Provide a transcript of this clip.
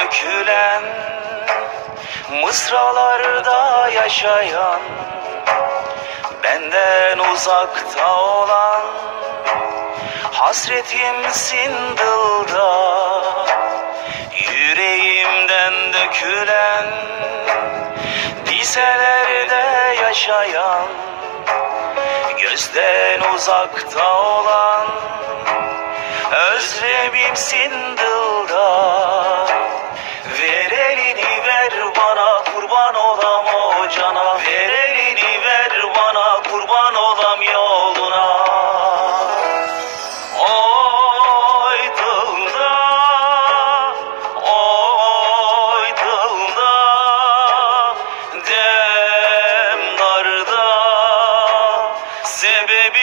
dökülen Mısralarda yaşayan Benden uzakta olan Hasretimsin dılda Yüreğimden dökülen Liselerde yaşayan Gözden uzakta olan Özlemimsin dılda bacana Ver elini ver bana kurban olam yoluna. Oy tılda Oy tılda Demdarda Sebebi